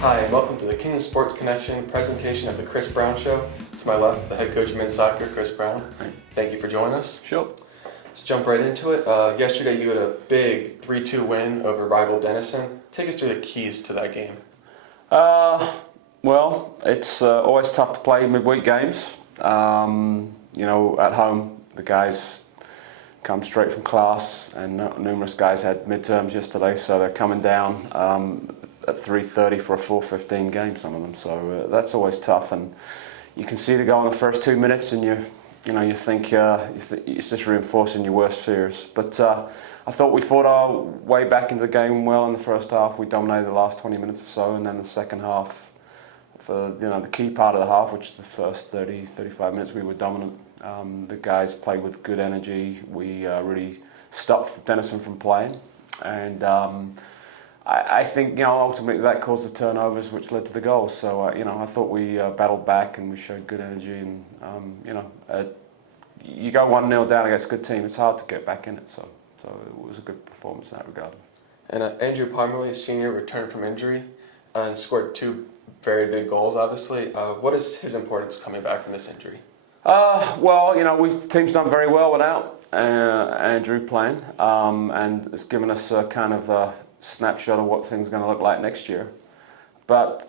Hi, and welcome to the Kenyon Sports Connection presentation of the Chris Brown Show. To my left, the head coach of men's soccer, Chris Brown. Thank you for joining us. Sure. Let's jump right into it. Yesterday you had a big 3-2 win over rival Denison. Take us through the keys to that game. Well, it's always tough to play midweek games. At home, the guys come straight from class, and numerous guys had midterms yesterday, so they're coming down at 3:30 for a 4:15 game, some of them. So that's always tough, and you can see the goal in the first 2 minutes, and you think it's just reinforcing your worst fears. But I thought we fought our way back into the game well in the first half. We dominated the last 20 minutes or so, and then the second half, for the key part of the half, which is the first 30-35 minutes, we were dominant. The guys played with good energy. We really stopped Denison from playing, and I think ultimately that caused the turnovers, which led to the goals. So I thought we battled back and we showed good energy, and you go 1-0 down against a good team, it's hard to get back in it. So it was a good performance in that regard. And Andrew Pomerley, senior, returned from injury and scored 2 very big goals, obviously. What is his importance coming back from this injury? The team's done very well without Andrew playing, and it's given us a kind of a snapshot of what things are going to look like next year. But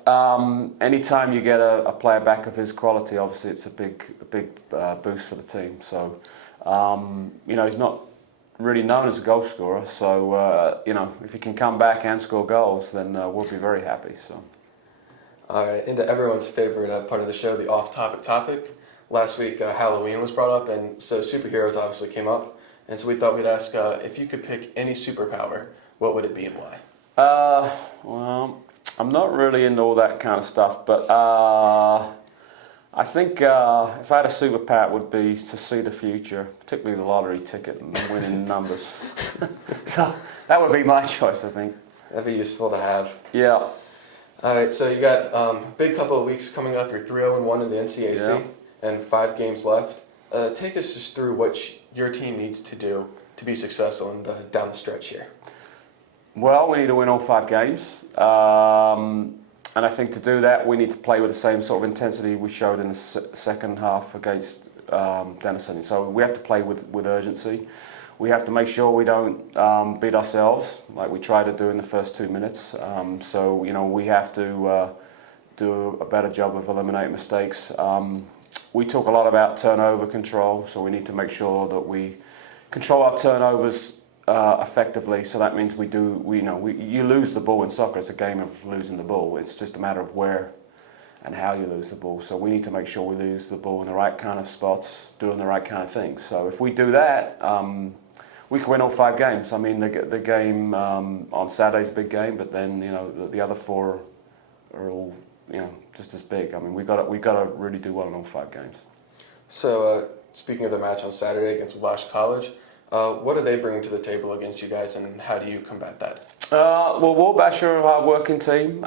anytime you get a player back of his quality, obviously it's a big boost for the team. So he's not really known as a goal scorer. So if he can come back and score goals, then we'll be very happy. So. All right, into everyone's favorite part of the show, the off-topic topic. Last week, Halloween was brought up, and so superheroes obviously came up. And so we thought we'd ask, if you could pick any superpower, what would it be and why? Well, I'm not really into all that kind of stuff, but I think if I had a superpower, it would be to see the future, particularly the lottery ticket and the winning numbers. So that would be my choice, I think. That'd be useful to have. Yeah. All right, so you got a big couple of weeks coming up. You're 3-0-1 in the NCAC, and 5 games left. Take us just through what your team needs to do to be successful down the stretch here. Well, we need to win all 5 games, and I think to do that we need to play with the same sort of intensity we showed in the second half against Denison. So we have to play with urgency. We have to make sure we don't beat ourselves like we tried to do in the first 2 minutes. We have to do a better job of eliminating mistakes. We talk a lot about turnover control, so we need to make sure that we control our turnovers effectively. So that means you lose the ball in soccer. It's a game of losing the ball. It's just a matter of where and how you lose the ball. So we need to make sure we lose the ball in the right kind of spots, doing the right kind of things. So if we do that, we can win all 5 games. I mean, the game on Saturday's a big game, but then the other 4 are all just as big. I mean, we got to really do well in all 5 games. So speaking of the match on Saturday against Wabash College, what are they bringing to the table against you guys, and how do you combat that? Wabash are a hard-working team.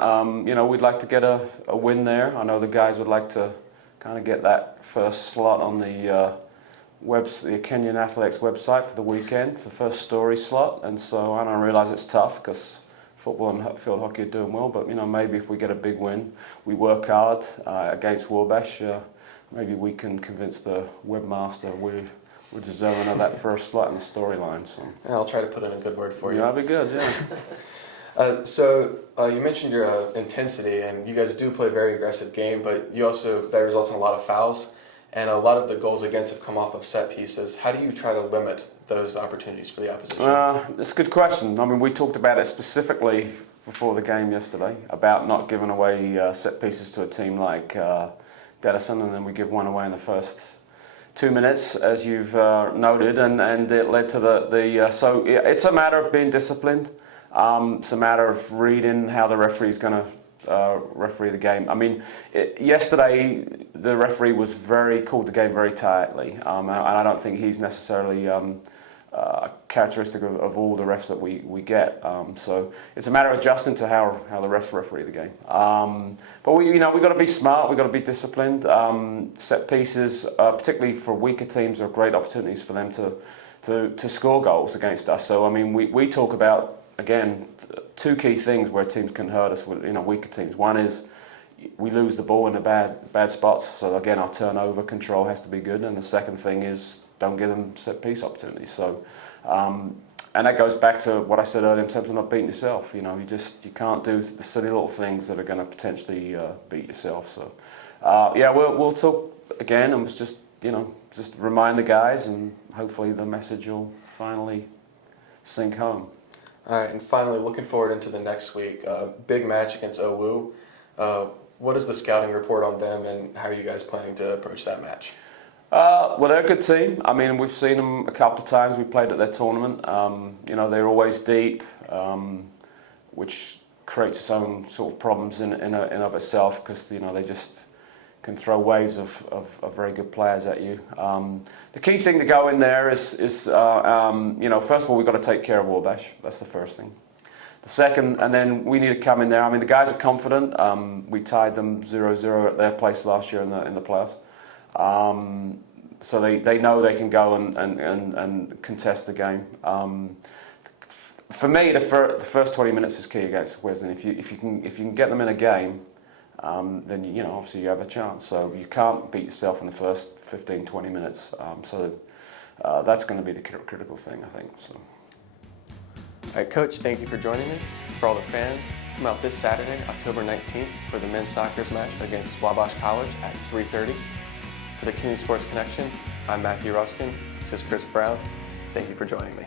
We'd like to get a win there. I know the guys would like to kind of get that first slot on the Kenyon Athletics website for the weekend, the first story slot. And so I don't realise it's tough because football and field hockey are doing well. But maybe if we get a big win, we work hard against Wabash. Maybe we can convince the webmaster we're deserving of that first slot in the storyline. So yeah, I'll try to put in a good word for you. That'd be good, yeah. You mentioned your intensity, and you guys do play a very aggressive game, but that results in a lot of fouls, and a lot of the goals against have come off of set pieces. How do you try to limit those opportunities for the opposition? That's a good question. I mean, we talked about it specifically before the game yesterday, about not giving away set pieces to a team like Denison, and then we give one away in the first 2 minutes, as you've noted, and it led to so it's a matter of being disciplined. It's a matter of reading how the referee's going to referee the game. I mean, yesterday the referee called the game very tightly, and I don't think he's necessarily characteristic of all the refs that we get. So it's a matter of adjusting to how the refs referee the game. But we've got to be smart. We've got to be disciplined. Set pieces, particularly for weaker teams, are great opportunities for them to score goals against us. So I mean, we talk about again, two key things where teams can hurt us with, weaker teams. One is we lose the ball in the bad spots. So again, our turnover control has to be good. And the second thing is don't give them set piece opportunities. So, and that goes back to what I said earlier in terms of not beating yourself. You can't do the silly little things that are going to potentially beat yourself. So, we'll talk again and just remind the guys, and hopefully the message will finally sink home. All right, and finally, looking forward into the next week, big match against OU. What is the scouting report on them, and how are you guys planning to approach that match? Well, they're a good team. I mean, we've seen them a couple of times. We played at their tournament. They're always deep, which creates its own sort of problems in of itself, because they just can throw waves of very good players at you. The key thing to go in there is first of all, we've got to take care of Wabash. That's the first thing. The second, and then we need to come in there. I mean, the guys are confident. We tied them 0-0 at their place last year in the playoffs. So they know they can go and contest the game. For me, the first 20 minutes is key against Wisden. If you can get them in a game, then obviously you have a chance. So you can't beat yourself in the first 15-20 minutes. So that's going to be the critical thing, I think. So. All right, Coach, thank you for joining me. For all the fans, come out this Saturday, October 19th, for the men's soccer match against Wabash College at 3:30. For the Kenyon Sports Connection, I'm Matthew Ruskan. This is Chris Brown. Thank you for joining me.